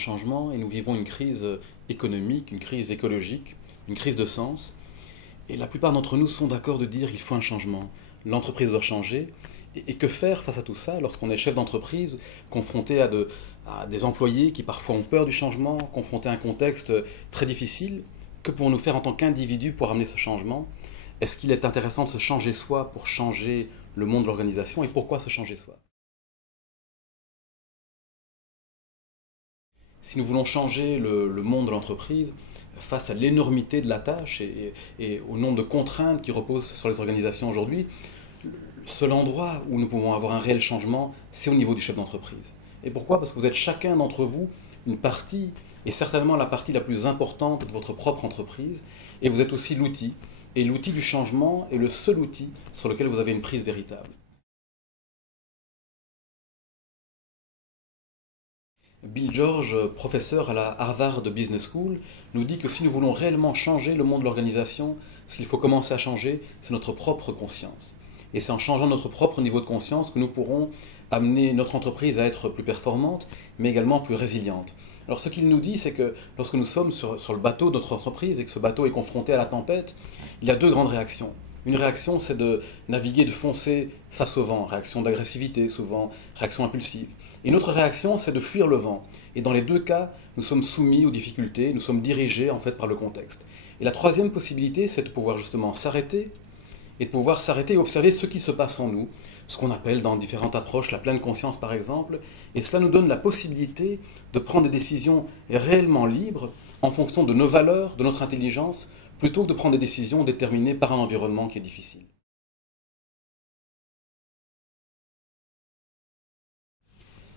changement et nous vivons une crise économique, une crise écologique, une crise de sens. Et la plupart d'entre nous sont d'accord de dire qu'il faut un changement. L'entreprise doit changer. Et que faire face à tout ça lorsqu'on est chef d'entreprise, confronté à des employés qui parfois ont peur du changement, confronté à un contexte très difficile? Que pouvons-nous faire en tant qu'individu pour amener ce changement? Est-ce qu'il est intéressant de se changer soi pour changer le monde de l'organisation? Et pourquoi se changer soi? Si nous voulons changer le monde de l'entreprise, face à l'énormité de la tâche et au nombre de contraintes qui reposent sur les organisations aujourd'hui, le seul endroit où nous pouvons avoir un réel changement, c'est au niveau du chef d'entreprise. Et pourquoi? Parce que vous êtes chacun d'entre vous une partie, et certainement la partie la plus importante de votre propre entreprise, et vous êtes aussi l'outil. Et l'outil du changement est le seul outil sur lequel vous avez une prise véritable. Bill George, professeur à la Harvard Business School, nous dit que si nous voulons réellement changer le monde de l'organisation, ce qu'il faut commencer à changer, c'est notre propre conscience. Et c'est en changeant notre propre niveau de conscience que nous pourrons amener notre entreprise à être plus performante, mais également plus résiliente. Alors ce qu'il nous dit, c'est que lorsque nous sommes sur le bateau de notre entreprise et que ce bateau est confronté à la tempête, il y a deux grandes réactions. Une réaction, c'est de naviguer, de foncer face au vent, réaction d'agressivité souvent, réaction impulsive. Et une autre réaction, c'est de fuir le vent. Et dans les deux cas, nous sommes soumis aux difficultés, nous sommes dirigés en fait par le contexte. Et la troisième possibilité, c'est de pouvoir justement s'arrêter et de pouvoir s'arrêter et observer ce qui se passe en nous, ce qu'on appelle dans différentes approches la pleine conscience par exemple, et cela nous donne la possibilité de prendre des décisions réellement libres en fonction de nos valeurs, de notre intelligence, plutôt que de prendre des décisions déterminées par un environnement qui est difficile.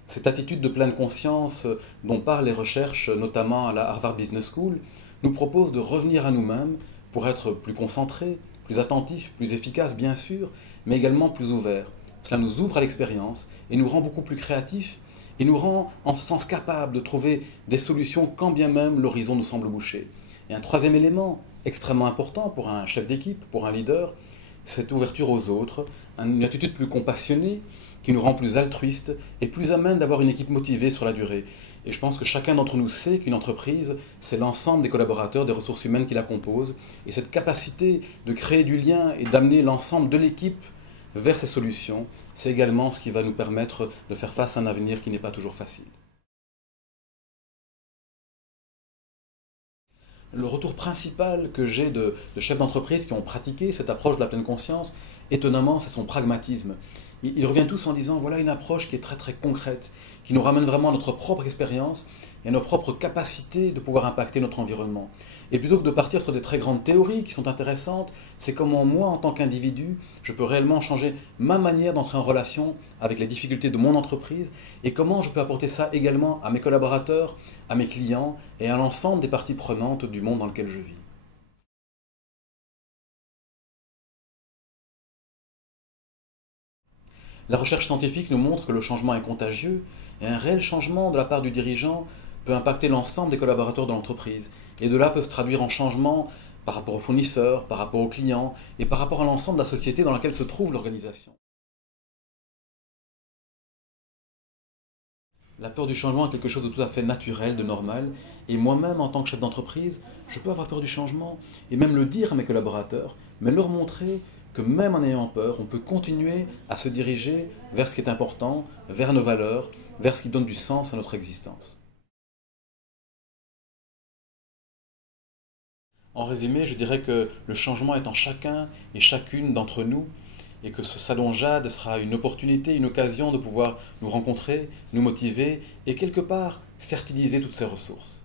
Cette attitude de pleine conscience dont parlent les recherches, notamment à la Harvard Business School, nous propose de revenir à nous-mêmes pour être plus concentrés, plus attentifs, plus efficaces bien sûr, mais également plus ouverts. Cela nous ouvre à l'expérience et nous rend beaucoup plus créatifs et nous rend en ce sens capables de trouver des solutions quand bien même l'horizon nous semble bouché. Et un troisième élément extrêmement important pour un chef d'équipe, pour un leader, cette ouverture aux autres, une attitude plus compassionnée qui nous rend plus altruistes et plus à même d'avoir une équipe motivée sur la durée. Et je pense que chacun d'entre nous sait qu'une entreprise, c'est l'ensemble des collaborateurs, des ressources humaines qui la composent. Et cette capacité de créer du lien et d'amener l'ensemble de l'équipe vers ces solutions, c'est également ce qui va nous permettre de faire face à un avenir qui n'est pas toujours facile. Le retour principal que j'ai de chefs d'entreprise qui ont pratiqué cette approche de la pleine conscience, étonnamment, c'est son pragmatisme. Ils reviennent tous en disant, voilà une approche qui est très très concrète, qui nous ramène vraiment à notre propre expérience et à nos propres capacités de pouvoir impacter notre environnement. Et plutôt que de partir sur des très grandes théories qui sont intéressantes, c'est comment moi, en tant qu'individu, je peux réellement changer ma manière d'entrer en relation avec les difficultés de mon entreprise et comment je peux apporter ça également à mes collaborateurs, à mes clients et à l'ensemble des parties prenantes du monde dans lequel je vis. La recherche scientifique nous montre que le changement est contagieux et un réel changement de la part du dirigeant peut impacter l'ensemble des collaborateurs de l'entreprise. Et de là peut se traduire en changement par rapport aux fournisseurs, par rapport aux clients et par rapport à l'ensemble de la société dans laquelle se trouve l'organisation. La peur du changement est quelque chose de tout à fait naturel, de normal. Et moi-même, en tant que chef d'entreprise, je peux avoir peur du changement et même le dire à mes collaborateurs, mais leur montrer que même en ayant peur, on peut continuer à se diriger vers ce qui est important, vers nos valeurs, vers ce qui donne du sens à notre existence. En résumé, je dirais que le changement est en chacun et chacune d'entre nous et que ce salon Jade sera une opportunité, une occasion de pouvoir nous rencontrer, nous motiver et quelque part fertiliser toutes ces ressources.